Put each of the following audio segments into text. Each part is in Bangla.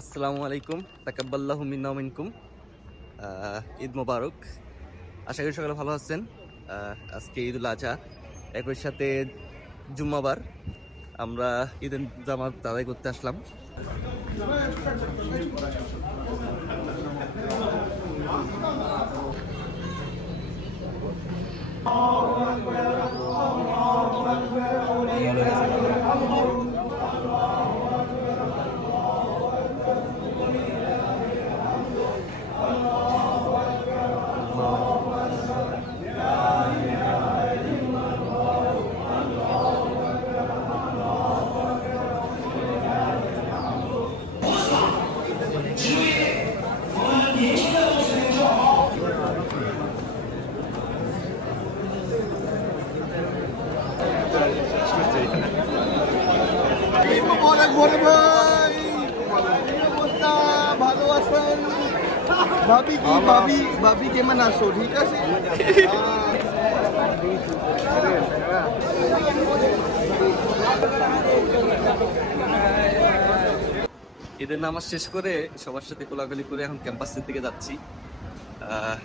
আসসালামু আলাইকুম, তাকাব্বাল্লাহু মিন্না ওয়া মিনকুম। ঈদ মোবারক। আশা করি সকালে ভালো আছেন। আজকে ঈদুল আজহা, একই সাথে জুম্মাবার। আমরা ঈদের জামাত আদায় করতে আসলাম। মোবারক বড় ভাই, কি অবস্থা? ভালো আছেন? ভাবি কেমন আছো? ঠিক আছে। ঈদের নামাজ শেষ করে সবার সাথে কোলাকুলি করে এখন ক্যাম্পাসের দিকে যাচ্ছি।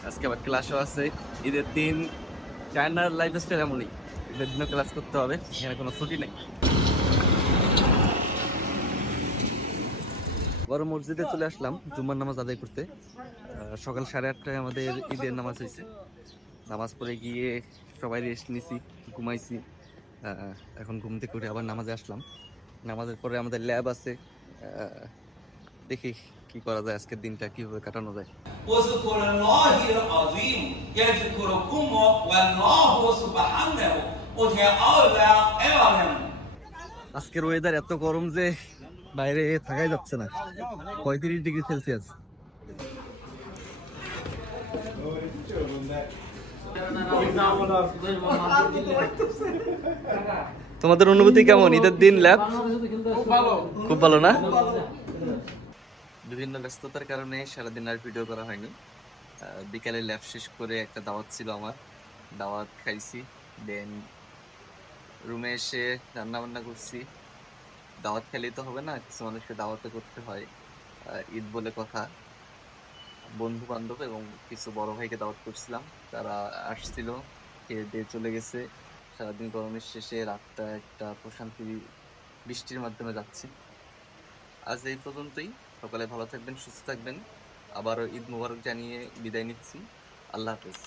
আজকে আবার ক্লাসও আছে। ঈদের দিন চায়নার লাইফ স্টাইল এমনই, ঈদের দিনও ক্লাস করতে হবে, এখানে কোনো ছুটি নেই। বড় মসজিদে চলে আসলাম জুম্মার নামাজ আদায় করতে। সকাল 8:30টায় আমাদের ঈদের নামাজ হয়েছে। নামাজ পড়ে গিয়ে সবাই রেস্ট নিছি, ঘুমাইছি। এখন ঘুম থেকে উঠে আবার নামাজে আসলাম। নামাজের পরে আমাদের ল্যাব আছে। দেখি কি করা যায়, আজকের দিনটা কিভাবে কাটানো যায়। আজকের ওয়েদার এত গরম যে বাইরে থাকাই যাচ্ছে না, 35 ডিগ্রি সেলসিয়াস। তোমাদের অনুভূতি কেমন ঈদের দিন ল্যাব? খুব ভালো না? বিভিন্ন ব্যস্ততার কারণে সারাদিন আর ভিডিও করা হয়নি। বিকালে ল্যাব শেষ করে একটা দাওয়াত ছিল আমার, দাওয়াত খাইছি। দেন রুমে এসে রান্না বান্না করছি। দাওয়াত খেলেই তো হবে না, কিছু মানুষকে দাওয়াতে করতে হয়। ঈদ বলে কথা। বন্ধু বান্ধব এবং কিছু বড় ভাইকে দাওয়াত করছিলাম, তারা আসছিল, খেয়ে দিয়ে চলে গেছে। সারাদিন গরমের শেষে রাতটা একটা প্রশান্তি বৃষ্টির মাধ্যমে যাচ্ছে। আজ এই পর্যন্তই। সকালে ভালো থাকবেন, সুস্থ থাকবেন। আবারও ঈদ মোবারক জানিয়ে বিদায় নিচ্ছি। আল্লাহ হাফেজ।